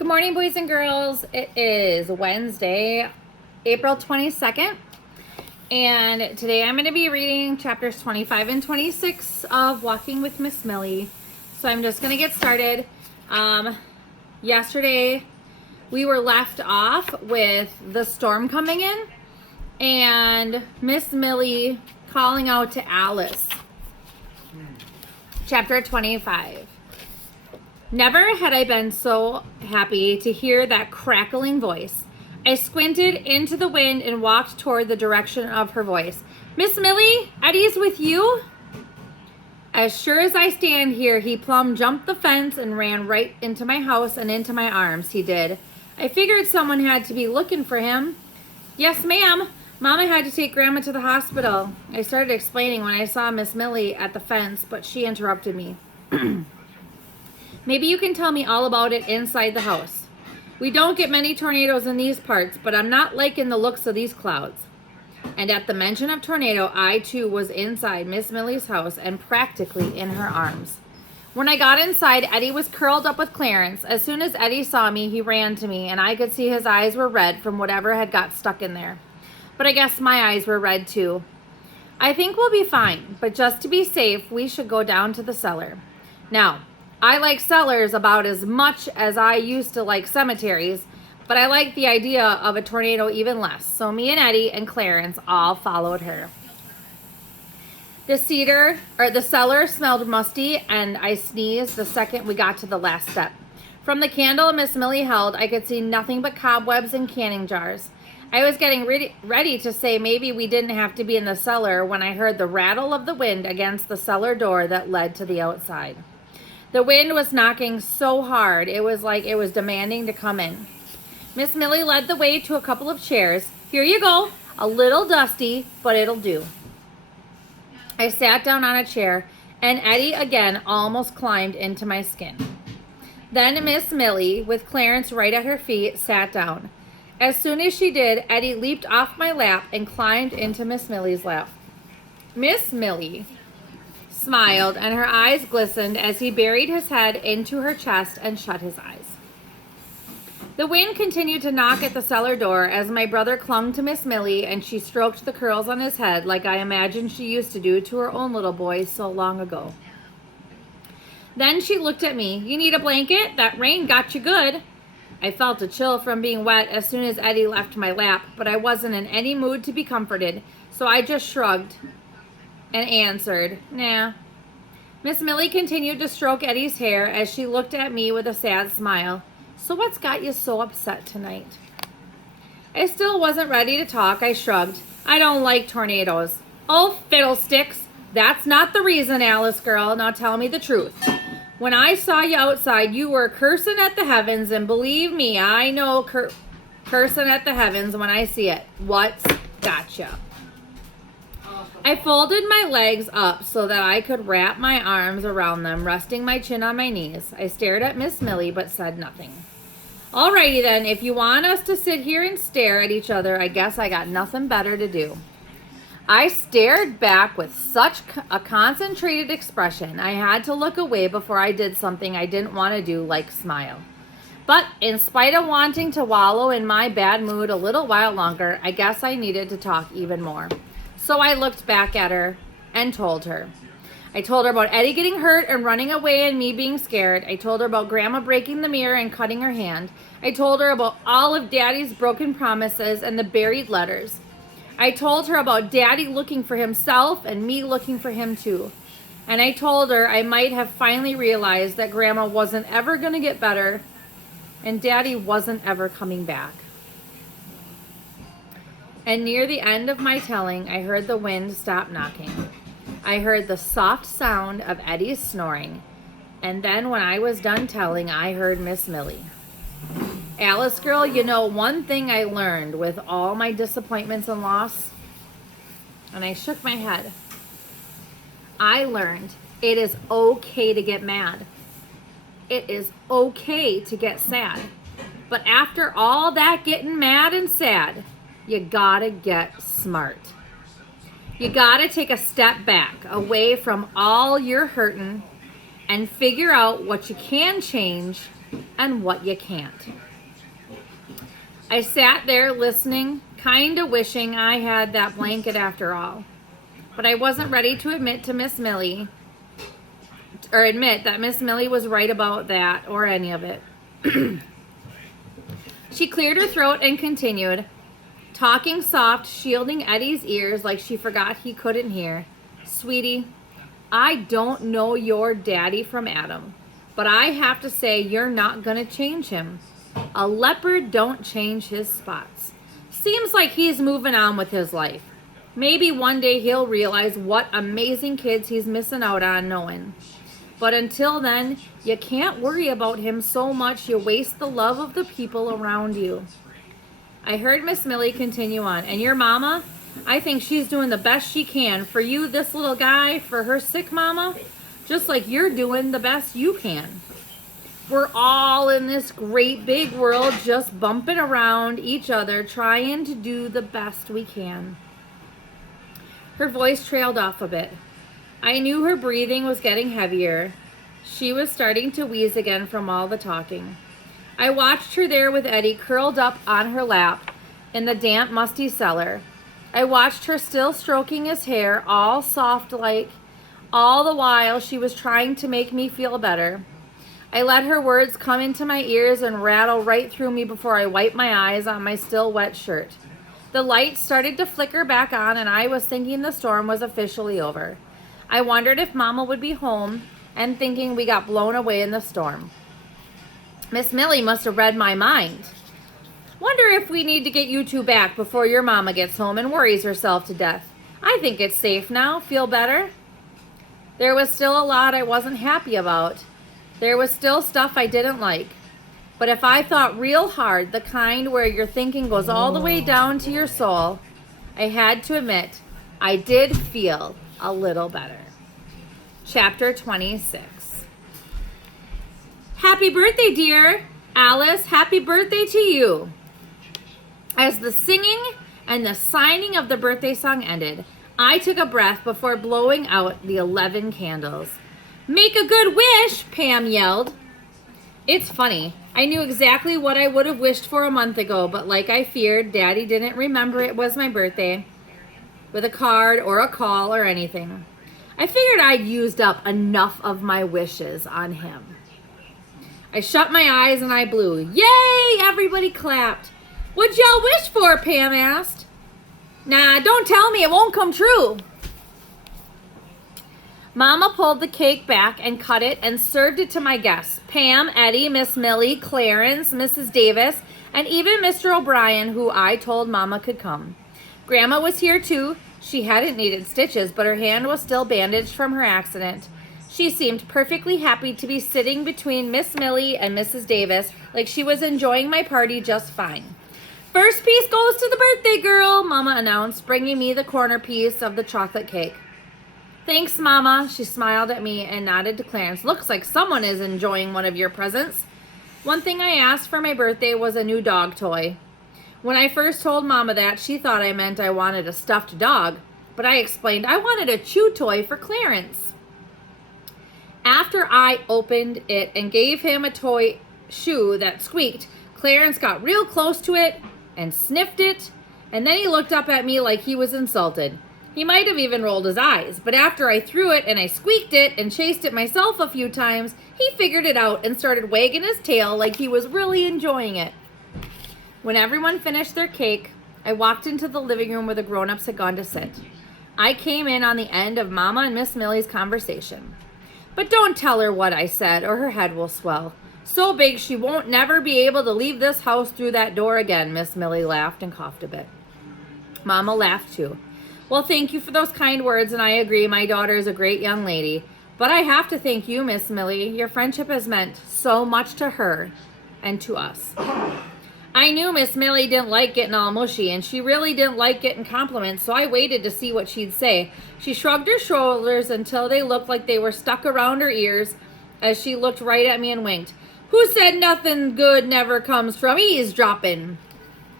Good morning, boys and girls. It is Wednesday, April 22nd, and today I'm going to be reading chapters 25 and 26 of Walking with Miss Millie. So I'm just going to get started. Yesterday, we were left off with the storm coming in and Miss Millie calling out to Alice. Chapter 25. Never had I been so happy to hear that crackling voice. I squinted into the wind and walked toward the direction of her voice. Miss Millie, Eddie's with you? As sure as I stand here, he plumb jumped the fence and ran right into my house and into my arms, he did. I figured someone had to be looking for him. Yes, ma'am. Mama had to take Grandma to the hospital. I started explaining when I saw Miss Millie at the fence, but she interrupted me. Maybe you can tell me all about it inside the house. We don't get many tornadoes in these parts, but I'm not liking the looks of these clouds. And at the mention of tornado, I too was inside Miss Millie's house and practically in her arms. When I got inside, Eddie was curled up with Clarence. As soon as Eddie saw me, he ran to me, and I could see his eyes were red from whatever had got stuck in there. But I guess my eyes were red too. I think we'll be fine, but just to be safe, we should go down to the cellar. Now, I like cellars about as much as I used to like cemeteries, but I like the idea of a tornado even less. So me and Eddie and Clarence all followed her. The cellar smelled musty, and I sneezed the second we got to the last step. From the candle Miss Millie held, I could see nothing but cobwebs and canning jars. I was getting ready to say maybe we didn't have to be in the cellar when I heard the rattle of the wind against the cellar door that led to the outside. The wind was knocking so hard, it was like it was demanding to come in. Miss Millie led the way to a couple of chairs. Here you go. A little dusty, but it'll do. I sat down on a chair, and Eddie again almost climbed into my skin. Then Miss Millie, with Clarence right at her feet, sat down. As soon as she did, Eddie leaped off my lap and climbed into Miss Millie's lap. Miss Millie smiled, and her eyes glistened as he buried his head into her chest and shut his eyes. The wind continued to knock at the cellar door as my brother clung to Miss Millie, and she stroked the curls on his head like I imagined she used to do to her own little boy so long ago. Then she looked at me. You need a blanket? That rain got you good. I felt a chill from being wet as soon as Eddie left my lap, but I wasn't in any mood to be comforted, so I just shrugged and answered, nah. Miss Millie continued to stroke Eddie's hair as she looked at me with a sad smile. So what's got you so upset tonight? I still wasn't ready to talk. I shrugged. I don't like tornadoes. Oh, fiddlesticks. That's not the reason, Alice girl. Now tell me the truth. When I saw you outside, you were cursing at the heavens, and believe me, I know cursing at the heavens when I see it. What's got you? I folded my legs up so that I could wrap my arms around them, resting my chin on my knees. I stared at Miss Millie but said nothing. Alrighty then, if you want us to sit here and stare at each other, I guess I got nothing better to do. I stared back with such a concentrated expression, I had to look away before I did something I didn't want to do, like smile. But in spite of wanting to wallow in my bad mood a little while longer, I guess I needed to talk even more. So I looked back at her and told her. I told her about Eddie getting hurt and running away and me being scared. I told her about Grandma breaking the mirror and cutting her hand. I told her about all of Daddy's broken promises and the buried letters. I told her about Daddy looking for himself and me looking for him too. And I told her I might have finally realized that Grandma wasn't ever going to get better and Daddy wasn't ever coming back. And near the end of my telling, I heard the wind stop knocking. I heard the soft sound of Eddie's snoring. And then when I was done telling, I heard Miss Millie. Alice girl, you know one thing I learned with all my disappointments and loss? And I shook my head. I learned it is okay to get mad. It is okay to get sad. But after all that getting mad and sad, you gotta get smart. You gotta take a step back, away from all your hurting, and figure out what you can change and what you can't. I sat there listening, kind of wishing I had that blanket after all. But I wasn't ready to admit that Miss Millie was right about that or any of it. She cleared her throat and continued, talking soft, shielding Eddie's ears like she forgot he couldn't hear. Sweetie, I don't know your daddy from Adam, but I have to say you're not gonna change him. A leopard don't change his spots. Seems like he's moving on with his life. Maybe one day he'll realize what amazing kids he's missing out on knowing. But until then, you can't worry about him so much you waste the love of the people around you. I heard Miss Millie continue on, and your mama, I think she's doing the best she can for you, this little guy, for her sick mama, just like you're doing the best you can. We're all in this great big world just bumping around each other, trying to do the best we can. Her voice trailed off a bit. I knew her breathing was getting heavier. She was starting to wheeze again from all the talking. I watched her there with Eddie curled up on her lap in the damp, musty cellar. I watched her still stroking his hair, all soft like, all the while she was trying to make me feel better. I let her words come into my ears and rattle right through me before I wiped my eyes on my still wet shirt. The lights started to flicker back on and I was thinking the storm was officially over. I wondered if Mama would be home and thinking we got blown away in the storm. Miss Millie must have read my mind. Wonder if we need to get you two back before your mama gets home and worries herself to death. I think it's safe now. Feel better? There was still a lot I wasn't happy about. There was still stuff I didn't like. But if I thought real hard, the kind where your thinking goes all the way down to your soul, I had to admit, I did feel a little better. Chapter 26. Happy birthday, dear. Alice, happy birthday to you. As the singing and the signing of the birthday song ended, I took a breath before blowing out the 11 candles. Make a good wish, Pam yelled. It's funny. I knew exactly what I would have wished for a month ago, but like I feared, Daddy didn't remember it was my birthday with a card or a call or anything. I figured I'd used up enough of my wishes on him. I shut my eyes and I blew. Yay! Everybody clapped. What'd y'all wish for? Pam asked. Nah, don't tell me, it won't come true. Mama pulled the cake back and cut it and served it to my guests. Pam, Eddie, Miss Millie, Clarence, Mrs. Davis, and even Mr. O'Brien, who I told Mama could come. Grandma was here too. She hadn't needed stitches, but her hand was still bandaged from her accident. She seemed perfectly happy to be sitting between Miss Millie and Mrs. Davis, like she was enjoying my party just fine. First piece goes to the birthday girl, Mama announced, bringing me the corner piece of the chocolate cake. Thanks, Mama. She smiled at me and nodded to Clarence. Looks like someone is enjoying one of your presents. One thing I asked for my birthday was a new dog toy. When I first told Mama that, she thought I meant I wanted a stuffed dog, but I explained I wanted a chew toy for Clarence. After I opened it and gave him a toy shoe that squeaked, Clarence got real close to it and sniffed it, and then he looked up at me like he was insulted. He might have even rolled his eyes, but after I threw it and I squeaked it and chased it myself a few times, he figured it out and started wagging his tail like he was really enjoying it. When everyone finished their cake, I walked into the living room where the grown-ups had gone to sit. I came in on the end of Mama and Miss Millie's conversation. But don't tell her what I said or her head will swell. So big she won't never be able to leave this house through that door again, Miss Millie laughed and coughed a bit. Mama laughed too. Well, thank you for those kind words, and I agree my daughter is a great young lady. But I have to thank you, Miss Millie. Your friendship has meant so much to her and to us. I knew Miss Millie didn't like getting all mushy, and she really didn't like getting compliments, so I waited to see what she'd say. She shrugged her shoulders until they looked like they were stuck around her ears as she looked right at me and winked. Who said nothing good never comes from eavesdropping?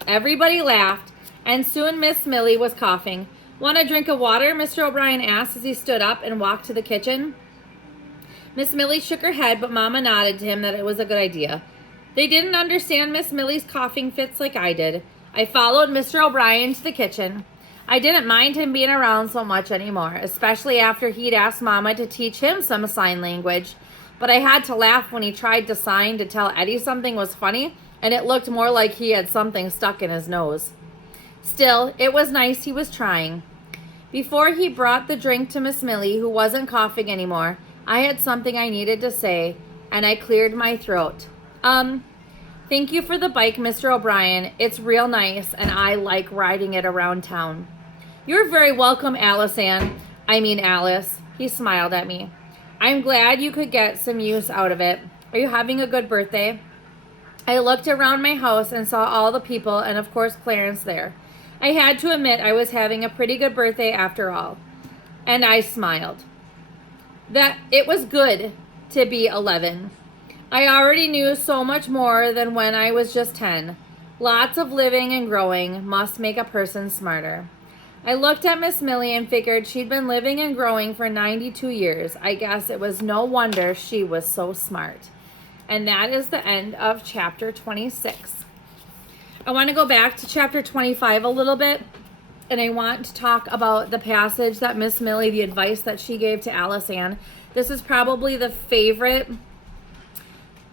Everybody laughed, and soon Miss Millie was coughing. Want a drink of water? Mr. O'Brien asked as he stood up and walked to the kitchen. Miss Millie shook her head, but Mama nodded to him that it was a good idea. They didn't understand Miss Millie's coughing fits like I did. I followed Mr. O'Brien to the kitchen. I didn't mind him being around so much anymore, especially after he'd asked Mama to teach him some sign language. But I had to laugh when he tried to sign to tell Eddie something was funny, and it looked more like he had something stuck in his nose. Still, it was nice he was trying. Before he brought the drink to Miss Millie, who wasn't coughing anymore, I had something I needed to say, and I cleared my throat. Thank you for the bike, Mr. O'Brien. It's real nice, and I like riding it around town. You're very welcome, Alice. He smiled at me. I'm glad you could get some use out of it. Are you having a good birthday? I looked around my house and saw all the people, and of course Clarence there. I had to admit I was having a pretty good birthday after all. And I smiled. That it was good to be 11. I already knew so much more than when I was just 10. Lots of living and growing must make a person smarter. I looked at Miss Millie and figured she'd been living and growing for 92 years. I guess it was no wonder she was so smart. And that is the end of chapter 26. I want to go back to chapter 25 a little bit, and I want to talk about the passage that Miss Millie, the advice that she gave to Alice Ann. This is probably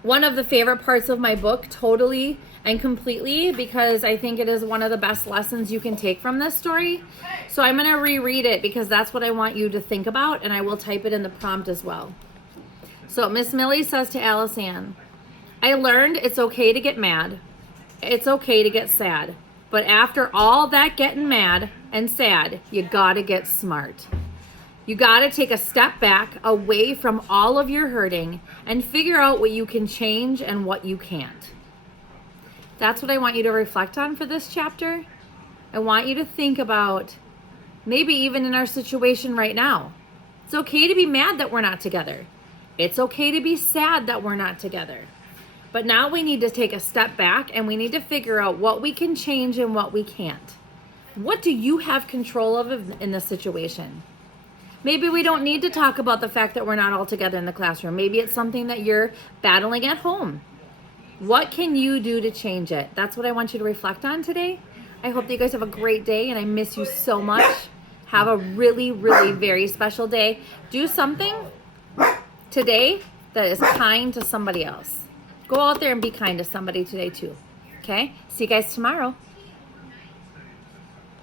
one of the favorite parts of my book, totally and completely, because I think it is one of the best lessons you can take from this story. So I'm going to reread it because that's what I want you to think about, and I will type it in the prompt as well. So Miss Millie says to Alice Ann, I learned it's okay to get mad. It's okay to get sad. But after all that getting mad and sad, you gotta get smart. You gotta take a step back away from all of your hurting and figure out what you can change and what you can't. That's what I want you to reflect on for this chapter. I want you to think about maybe even in our situation right now. It's okay to be mad that we're not together. It's okay to be sad that we're not together. But now we need to take a step back and we need to figure out what we can change and what we can't. What do you have control of in this situation? Maybe we don't need to talk about the fact that we're not all together in the classroom. Maybe it's something that you're battling at home. What can you do to change it? That's what I want you to reflect on today. I hope that you guys have a great day, and I miss you so much. Have a really, really very special day. Do something today that is kind to somebody else. Go out there and be kind to somebody today too. Okay? See you guys tomorrow.